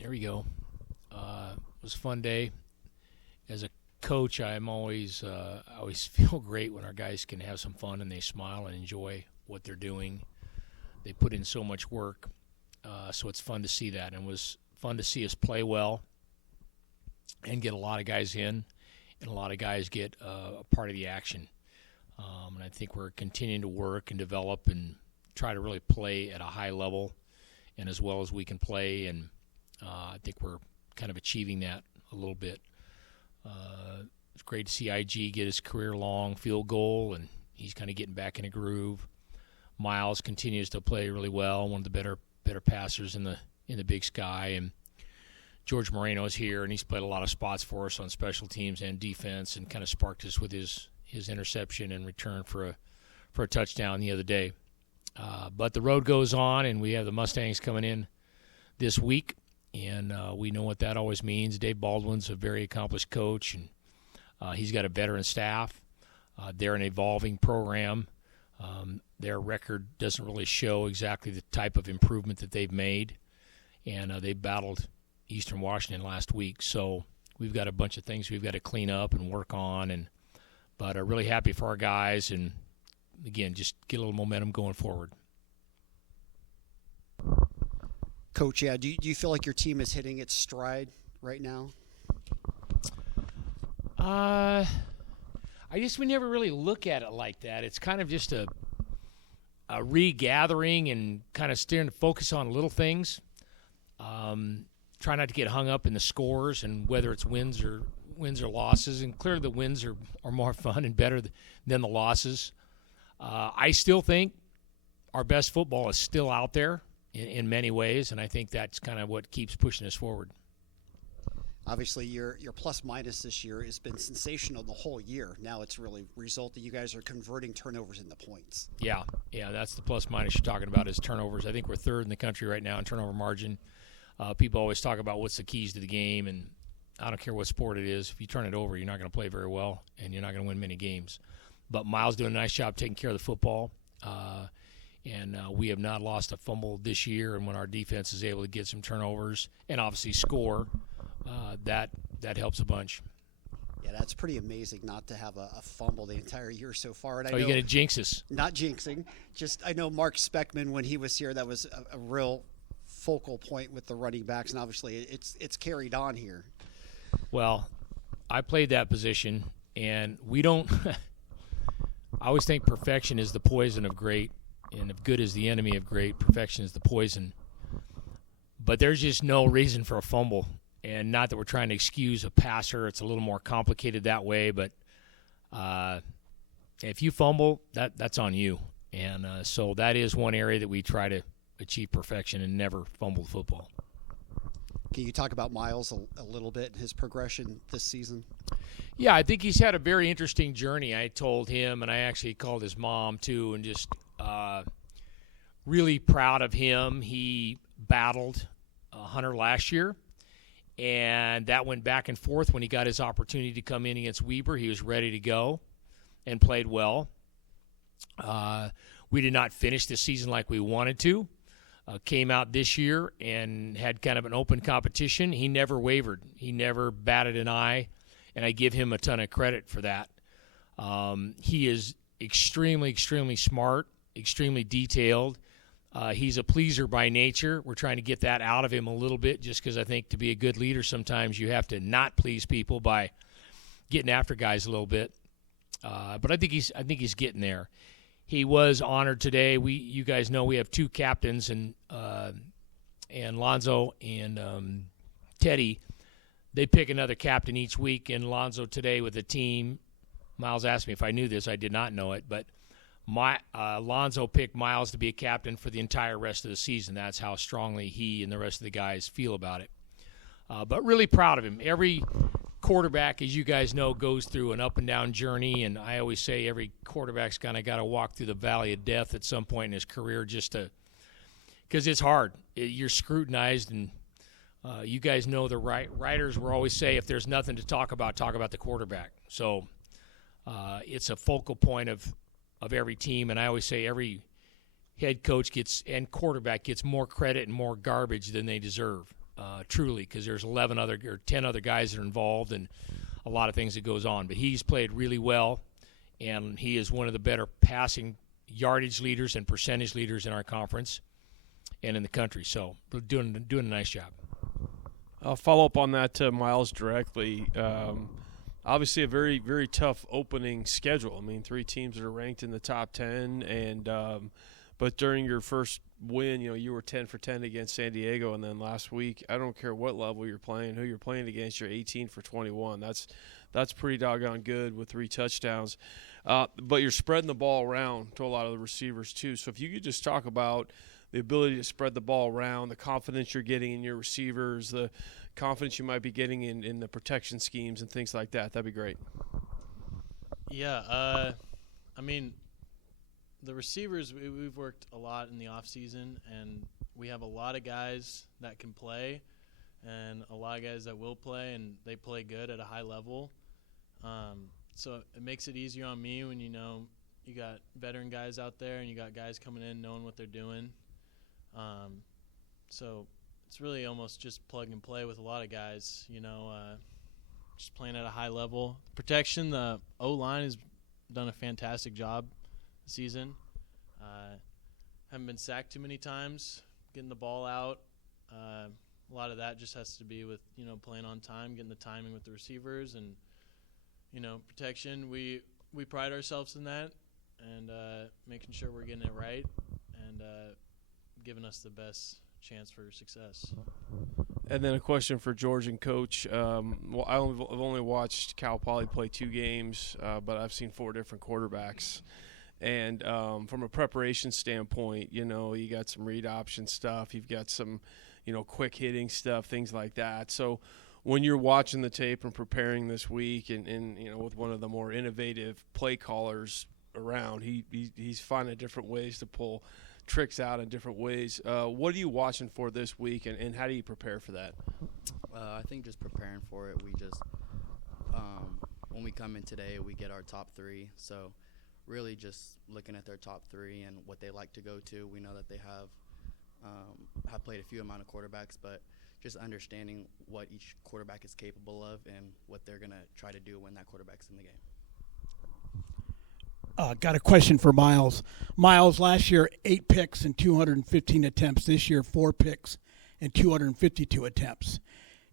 There we go. It was a fun day. As a coach, I always feel great when our guys can have some fun and they smile and enjoy what they're doing. They put in so much work, so it's fun to see that. And it was fun to see us play well and get a lot of guys in, and a lot of guys get a part of the action. And I think we're continuing to work and develop and try to really play at a high level and as well as we can play. And I think we're kind of achieving that a little bit. It's great to see IG get his career-long field goal, and he's kind of getting back in a groove. Miles continues to play really well, one of the better passers in the Big Sky. And George Moreno is here, and he's played a lot of spots for us on special teams and defense, and kind of sparked us with his interception and return for a touchdown the other day. But the road goes on, and we have the Mustangs coming in this week, and we know what that always means. Dave Baldwin's a very accomplished coach, and he's got a veteran staff. They're an evolving program. Their record doesn't really show exactly the type of improvement that they've made, and they battled Eastern Washington last week. So we've got a bunch of things we've got to clean up and work on, but really happy for our guys, and again, just get a little momentum going forward. Coach, do you feel like your team is hitting its stride right now? I guess we never really look at it like that. It's kind of just a regathering and kind of steering to focus on little things. Try not to get hung up in the scores and whether it's wins or losses. And clearly the wins are more fun and better than the losses. I still think our best football is still out there in many ways, and I think that's kind of what keeps pushing us forward. Obviously, your plus-minus this year has been sensational the whole year. Now it's really a result that you guys are converting turnovers into points. Yeah, that's the plus-minus you're talking about is turnovers. I think we're third in the country right now in turnover margin. People always talk about what's the keys to the game, and I don't care what sport it is. If you turn it over, you're not going to play very well, and you're not going to win many games. But Miles doing a nice job taking care of the football, and we have not lost a fumble this year. And when our defense is able to get some turnovers and obviously score, that helps a bunch. Yeah, that's pretty amazing not to have a fumble the entire year so far. And you're going to jinx us. Not jinxing. Just I know Mark Speckman, when he was here, that was a real focal point with the running backs, and obviously it's carried on here. Well, I played that position, and we don't – I always think perfection is the poison of great, and if good is the enemy of great, perfection is the poison. But there's just no reason for a fumble. And not that we're trying to excuse a passer. It's a little more complicated that way. But if you fumble, that's on you. And so that is one area that we try to achieve perfection and never fumble the football. Can you talk about Miles a little bit, his progression this season? Yeah, I think he's had a very interesting journey. I told him, and I actually called his mom too, and just really proud of him. He battled Hunter last year. And that went back and forth when he got his opportunity to come in against Weber. He was ready to go and played well. We did not finish the season like we wanted to. Came out this year and had kind of an open competition. He never wavered. He never batted an eye, and I give him a ton of credit for that. He is extremely, extremely smart, extremely detailed. He's a pleaser by nature. We're trying to get that out of him a little bit just because I think to be a good leader sometimes you have to not please people by getting after guys a little bit. But I think he's getting there. He was honored today. You guys know we have two captains, and Lonzo and Teddy. They pick another captain each week, and Lonzo today with the team. Miles asked me if I knew this. I did not know it, but Lonzo picked Miles to be a captain for the entire rest of the season. That's how strongly he and the rest of the guys feel about it. But really proud of him. Every quarterback, as you guys know, goes through an up-and-down journey, and I always say every quarterback's kind of got to walk through the valley of death at some point in his career because it's hard. You're scrutinized, and you guys know the writers will always say if there's nothing to talk about the quarterback. So it's a focal point of every team, and I always say every head coach and quarterback gets more credit and more garbage than they deserve. truly, because there's 10 other guys that are involved and a lot of things that goes on. But he's played really well, and he is one of the better passing yardage leaders and percentage leaders in our conference and in the country. So doing a nice job. I'll follow up on that to Miles directly. Obviously, a very, very tough opening schedule. I mean, 3 teams that are ranked in the top 10, and but during your first win, you were 10 for 10 against San Diego, and then last week, I don't care what level you're playing, who you're playing against, you're 18 for 21. That's pretty doggone good with 3 touchdowns. But you're spreading the ball around to a lot of the receivers too. So if you could just talk about the ability to spread the ball around, the confidence you're getting in your receivers, the confidence you might be getting in the protection schemes and things like that, that'd be great. Yeah, I mean, the receivers, we've worked a lot in the off season, and we have a lot of guys that can play and a lot of guys that will play, and they play good at a high level. So it makes it easier on me when you got veteran guys out there and you got guys coming in knowing what they're doing. So it's really almost just plug and play with a lot of guys, just playing at a high level. Protection, the O-line has done a fantastic job this season. Haven't been sacked too many times, getting the ball out. A lot of that just has to be with, playing on time, getting the timing with the receivers, and, protection. We pride ourselves in that, and making sure we're getting it right and giving us the best chance for success. And then a question for George and Coach. I've only watched Cal Poly play 2 games, but I've seen 4 different quarterbacks. And from a preparation standpoint, you got some read option stuff. You've got some, quick hitting stuff, things like that. So when you're watching the tape and preparing this week and with one of the more innovative play callers around, he's finding different ways to pull tricks out in different ways. What are you watching for this week, and how do you prepare for that? I think just preparing for it, we just when we come in today, we get our top 3. So really just looking at their top 3 and what they like to go to. We know that they have played a few amount of quarterbacks, but just understanding what each quarterback is capable of and what they're going to try to do when that quarterback's in the game. Got a question for Miles. Miles, last year, 8 picks and 215 attempts. This year, 4 picks and 252 attempts.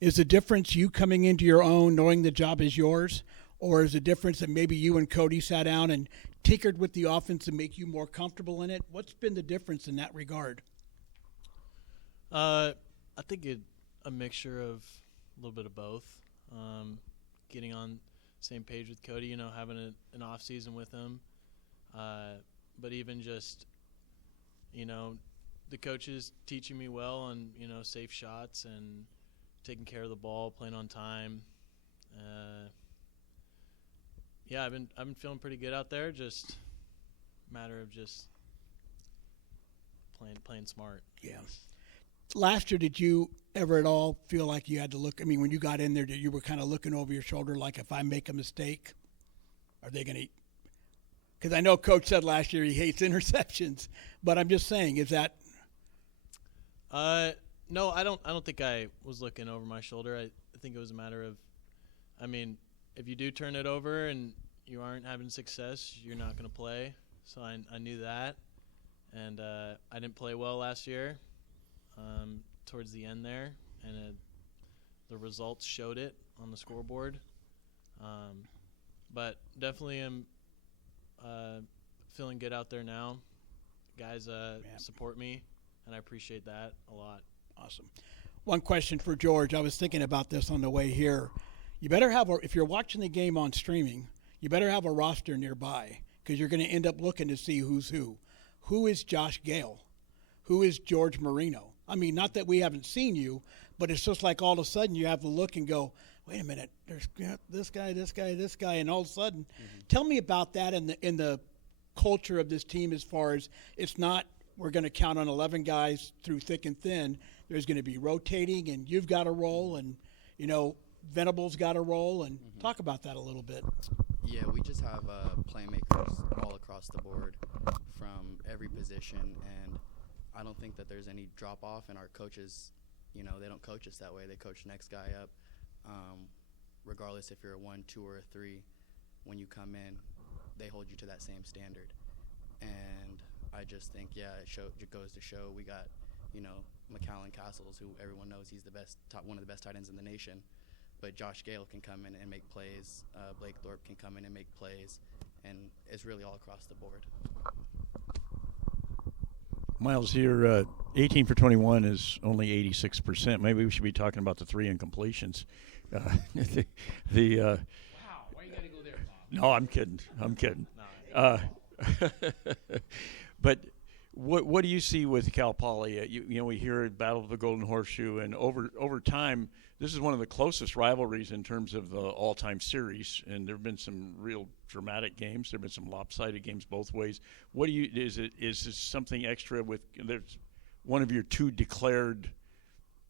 Is the difference you coming into your own, knowing the job is yours, or is the difference that maybe you and Cody sat down and tinkered with the offense to make you more comfortable in it? What's been the difference in that regard? I think a mixture of a little bit of both. Getting on the same page with Cody, having an off season with him. But even just, the coaches teaching me well on, safe shots and taking care of the ball, playing on time. I've been feeling pretty good out there. Just a matter of just playing smart. Yeah. Last year, did you ever at all feel like you had to look? I mean, when you got in there, you were kind of looking over your shoulder, like if I make a mistake, are they going to? Because I know Coach said last year he hates interceptions, but I'm just saying, is that? No, I don't think I was looking over my shoulder. I think it was a matter of, if you do turn it over and you aren't having success, you're not going to play. So I knew that, and I didn't play well last year. Towards the end there, and the results showed it on the scoreboard. But definitely am feeling good out there now. Guys support me, and I appreciate that a lot. Awesome. One question for George. I was thinking about this on the way here. You better have, if you're watching the game on streaming, you better have a roster nearby, because you're going to end up looking to see who's who. Who is Josh Gale? Who is George Moreno? I mean, not that we haven't seen you, but it's just like all of a sudden you have to look and go, wait a minute, there's this guy, and all of a sudden, tell me about that in the culture of this team as far as it's not we're going to count on 11 guys through thick and thin. There's going to be rotating, and you've got a role, and, Venable's got a role, and talk about that a little bit. Yeah, we just have playmakers all across the board from every position, and I don't think that there's any drop-off, and our coaches, they don't coach us that way. They coach the next guy up. Regardless if you're a 1, 2, or a 3, when you come in, they hold you to that same standard. And I just think, it goes to show we got, McAllen Castles, who everyone knows he's one of the best tight ends in the nation. But Josh Gale can come in and make plays. Blake Thorpe can come in and make plays. And it's really all across the board. Miles here, 18 for 21 is only 86%. Maybe we should be talking about the 3 incompletions. Wow, why you got to go there, Bob? No, I'm kidding. But what do you see with Cal Poly? We hear Battle of the Golden Horseshoe, and over time, this is one of the closest rivalries in terms of the all-time series. And there have been some real dramatic games. There have been some lopsided games both ways. Is this something extra with? There's one of your 2 declared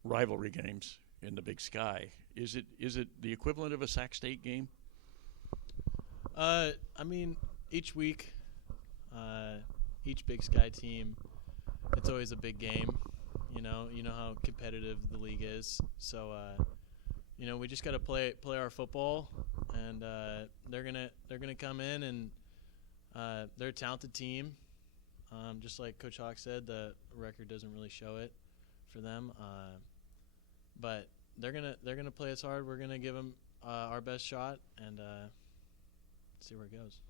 rivalry games in the Big Sky. Is it the equivalent of a Sac State game? I mean, each week, each Big Sky team, it's always a big game. You know how competitive the league is. So, we just got to play our football, and they're gonna come in, and they're a talented team. Just like Coach Hawk said, the record doesn't really show it for them. But they're gonna play us hard. We're gonna give them our best shot, and see where it goes.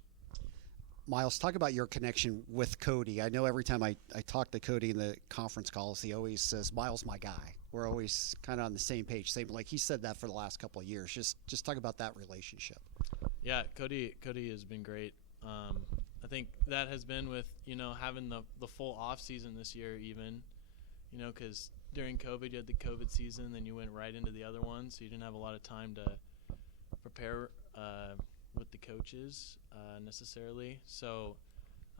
Miles, talk about your connection with Cody. I know every time I talk to Cody in the conference calls, he always says, Miles, my guy. We're always kind of on the same page. Like he said that for the last couple of years. Just talk about that relationship. Yeah, Cody has been great. I think that has been with, having the full off season this year even, because during COVID, you had the COVID season, then you went right into the other one, so you didn't have a lot of time to prepare with the coaches necessarily. So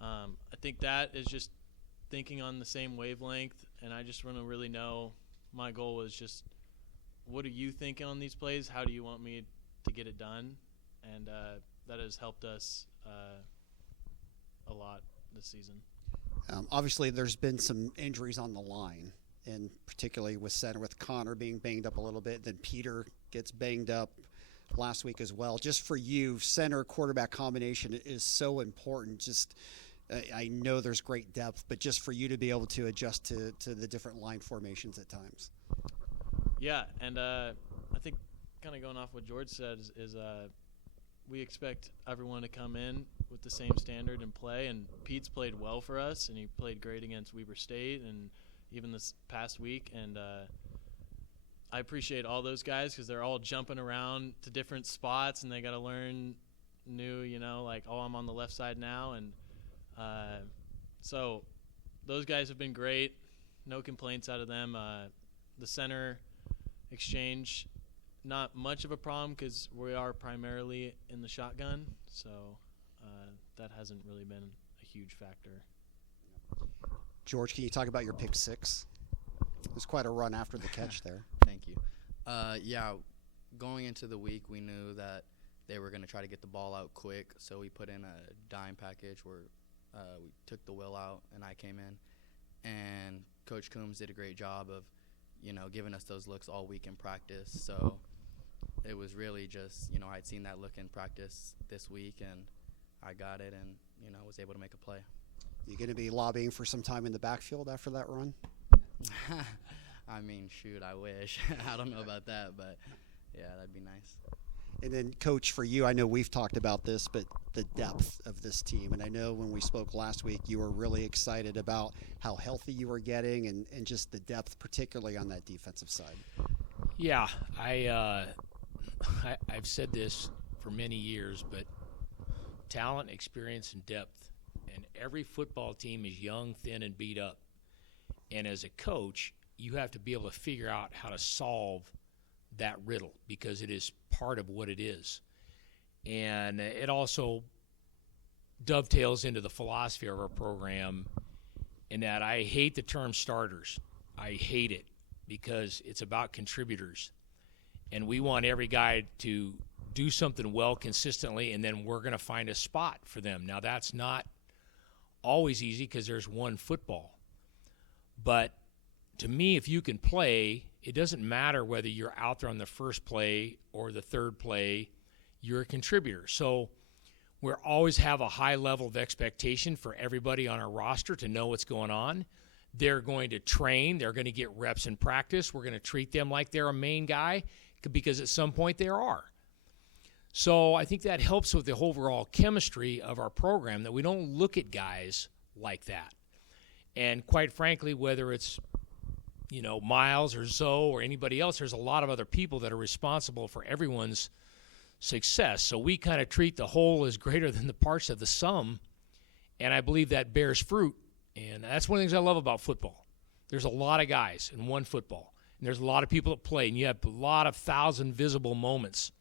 I think that is just thinking on the same wavelength, and I just want to really know. My goal was just, what are you thinking on these plays? How do you want me to get it done? And that has helped us a lot this season. Obviously, there's been some injuries on the line, and particularly with center, with Connor being banged up a little bit. Then Peter gets banged up last week as well. Just for you, center quarterback combination is so important. Just I know there's great depth, but just for you to be able to adjust to the different line formations at times. Yeah, and I think kind of going off what George said is we expect everyone to come in with the same standard and play, and Pete's played well for us, and he played great against Weber State and even this past week, and I appreciate all those guys because they're all jumping around to different spots, and they got to learn new, like, I'm on the left side now, and so those guys have been great. No complaints out of them. The center exchange, not much of a problem because we are primarily in the shotgun, so that hasn't really been a huge factor. George, can you talk about your pick six? It was quite a run after the catch there. Thank you. Going into the week, we knew that they were going to try to get the ball out quick, so we put in a dime package where we took the will out, and I came in. And Coach Coombs did a great job of, giving us those looks all week in practice. So it was really just, I'd seen that look in practice this week, and I got it and, was able to make a play. You going to be lobbying for some time in the backfield after that run? I mean, shoot, I wish. I don't know about that, but, yeah, that'd be nice. And then, Coach, for you, I know we've talked about this, but the depth of this team. And I know when we spoke last week, you were really excited about how healthy you were getting and just the depth, particularly on that defensive side. Yeah, I've said this for many years, but talent, experience, and depth. And every football team is young, thin, and beat up. And as a coach, you have to be able to figure out how to solve that riddle because it is part of what it is. And it also dovetails into the philosophy of our program in that I hate the term starters. I hate it because it's about contributors. And we want every guy to do something well consistently, and then we're going to find a spot for them. Now, that's not always easy because there's one football. But to me, if you can play it doesn't matter whether you're out there on the first play or the third play, you're a contributor. So we always have a high level of expectation for everybody on our roster to know what's going on. They're going to train. They're going to get reps in practice. We're going to treat them like they're a main guy because at some point they are. So I think that helps with the overall chemistry of our program, that we don't look at guys like that. And quite frankly, whether it's Miles or Zoe or anybody else, there's a lot of other people that are responsible for everyone's success. So we kind of treat the whole as greater than the parts of the sum, and I believe that bears fruit. And that's one of the things I love about football. There's a lot of guys in one football, and there's a lot of people that play, and you have a lot of thousand visible moments.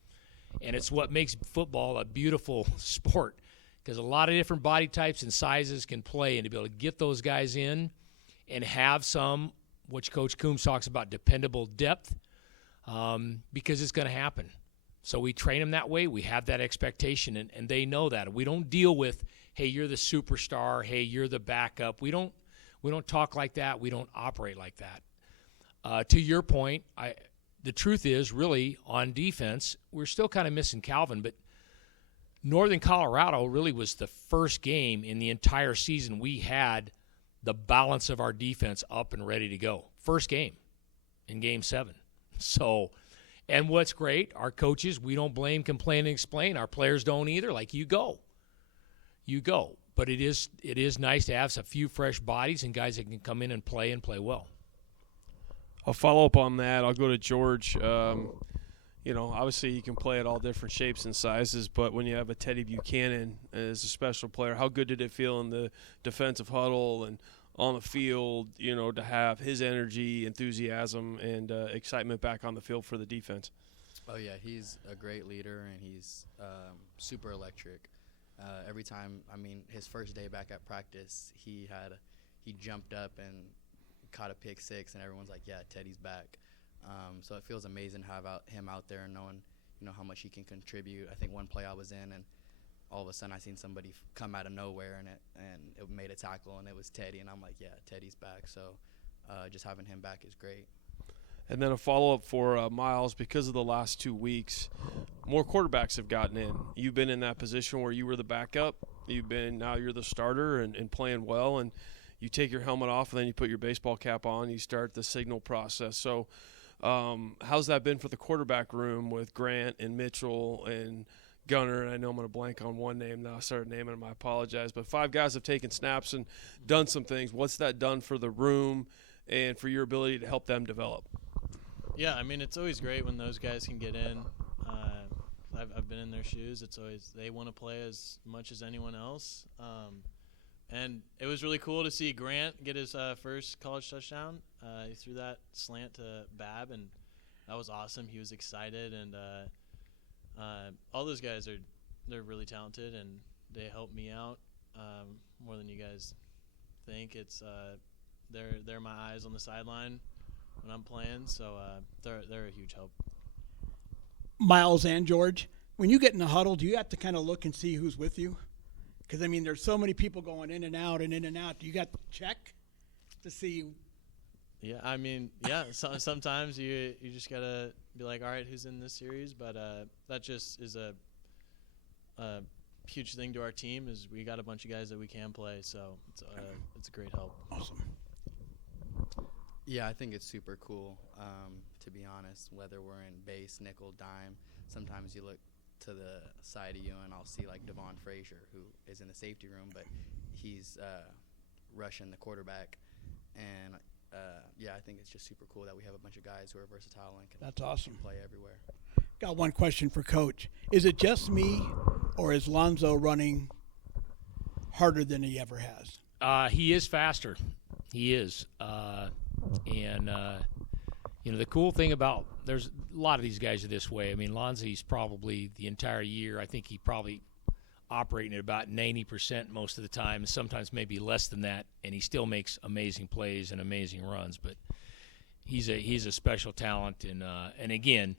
And it's what makes football a beautiful sport, because a lot of different body types and sizes can play, and to be able to get those guys in and have some, which Coach Coombs talks about, dependable depth, because it's going to happen. So we train them that way. We have that expectation, and they know that. We don't deal with, hey, you're the superstar, hey, you're the backup. We don't talk like that. We don't operate like that. To your point, the truth is, really, on defense, we're still kind of missing Calvin, but Northern Colorado really was the first game in the entire season we had the balance of our defense up and ready to go. First game in Game 7. So, and what's great, our coaches, we don't blame, complain, and explain. Our players don't either. Like, you go. But it is nice to have a few fresh bodies and guys that can come in and play well. I'll follow up on that. I'll go to George. Obviously you can play at all different shapes and sizes, but when you have a Teddy Buchanan as a special player, how good did it feel in the defensive huddle and on the field, to have his energy, enthusiasm, and excitement back on the field for the defense? Oh, yeah, he's a great leader, and he's super electric. Every time, his first day back at practice, he jumped up and caught a pick six, and everyone's like, yeah, Teddy's back. So it feels amazing to have him out there and knowing, how much he can contribute. I think one play I was in, and all of a sudden I seen somebody come out of nowhere, and it made a tackle, and it was Teddy, and I'm like, yeah, Teddy's back. So just having him back is great. And then a follow-up for Miles, because of the last 2 weeks, more quarterbacks have gotten in. You've been in that position where you were the backup. Now you're the starter and playing well, and you take your helmet off and then you put your baseball cap on, you start the signal process. So how's that been for the quarterback room with Grant and Mitchell and Gunner? And I know I'm going to blank on one name now. I started naming them. I apologize. But 5 guys have taken snaps and done some things. What's that done for the room and for your ability to help them develop? Yeah, it's always great when those guys can get in. I've been in their shoes. It's always, they want to play as much as anyone else. And it was really cool to see Grant get his first college touchdown. He threw that slant to Bab, and that was awesome. He was excited, and all those guys they're really talented, and they help me out more than you guys think. It's they're my eyes on the sideline when I'm playing, so they're a huge help. Miles and George, when you get in the huddle, do you have to kind of look and see who's with you? Because, there's so many people going in and out and in and out. Do you got to check to see? Yeah, So, sometimes you just got to be like, all right, who's in this series? But that just is a huge thing to our team, is we got a bunch of guys that we can play. So it's a great help. Awesome. Yeah, I think it's super cool, to be honest, whether we're in base, nickel, dime. Sometimes you look to the side of you and I'll see like Devon Frazier, who is in the safety room, but he's rushing the quarterback. And I think it's just super cool that we have a bunch of guys who are versatile and That's awesome. can play everywhere. Got one question for Coach. Is it just me, or is Lonzo running harder than he ever has? He is faster. He is. The cool thing about, there's a lot of these guys are this way. Lonzo's probably the entire year, I think he probably operating at about 90% most of the time, sometimes maybe less than that, and he still makes amazing plays and amazing runs. But he's a special talent, and again,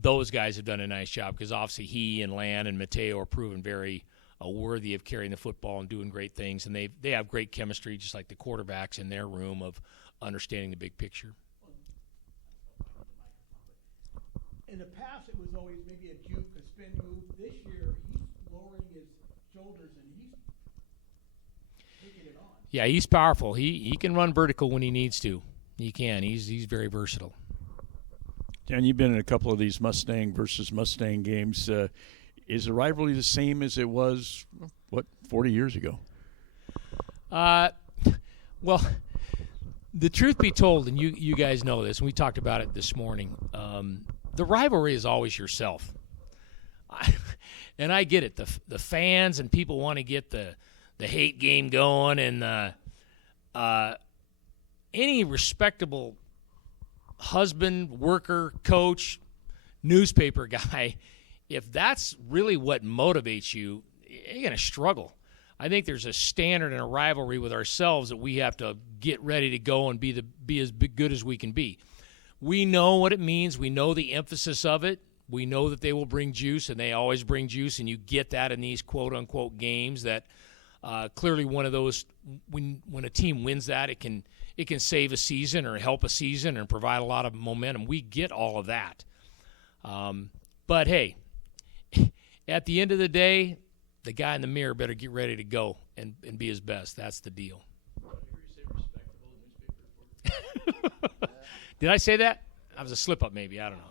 those guys have done a nice job, because obviously he and Lan and Mateo are proven very worthy of carrying the football and doing great things, and they have great chemistry, just like the quarterbacks in their room, of understanding the big picture. in the past, it was always maybe a juke, a spin move. This year, he's lowering his shoulders and he's taking it on. Yeah, he's powerful. He can run vertical when he needs to. He can. He's very versatile. Dan, you've been in a couple of these Mustang versus Mustang games. Is the rivalry the same as it was, 40 years ago? Well, the truth be told, and you guys know this, and we talked about it this morning, the rivalry is always yourself. And I get it. The fans and people want to get the hate game going, and any respectable husband, worker, coach, newspaper guy, if that's really what motivates you, you're going to struggle. I think there's a standard and a rivalry with ourselves that we have to get ready to go and be as good as we can be. We know what it means. We know the emphasis of it. We know that they will bring juice, and they always bring juice, and you get that in these quote-unquote games that clearly one of those, when a team wins that, it can save a season or help a season and provide a lot of momentum. We get all of that. But, hey, at the end of the day, the guy in the mirror better get ready to go and be his best. That's the deal. Did I say that? That was a slip-up maybe. I don't know.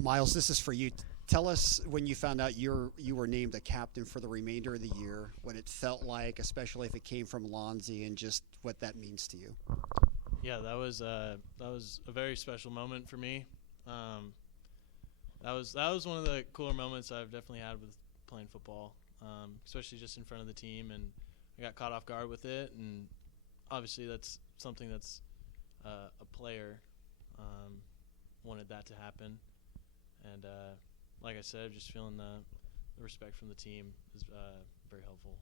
Miles, this is for you. Tell us when you found out you were named the captain for the remainder of the year, what it felt like, especially if it came from Lonzie, and just what that means to you. Yeah, that was a very special moment for me. That was one of the cooler moments I've definitely had with playing football, especially just in front of the team, and I got caught off guard with it, and obviously that's something that's a player wanted that to happen, and like I said, just feeling the respect from the team is very helpful.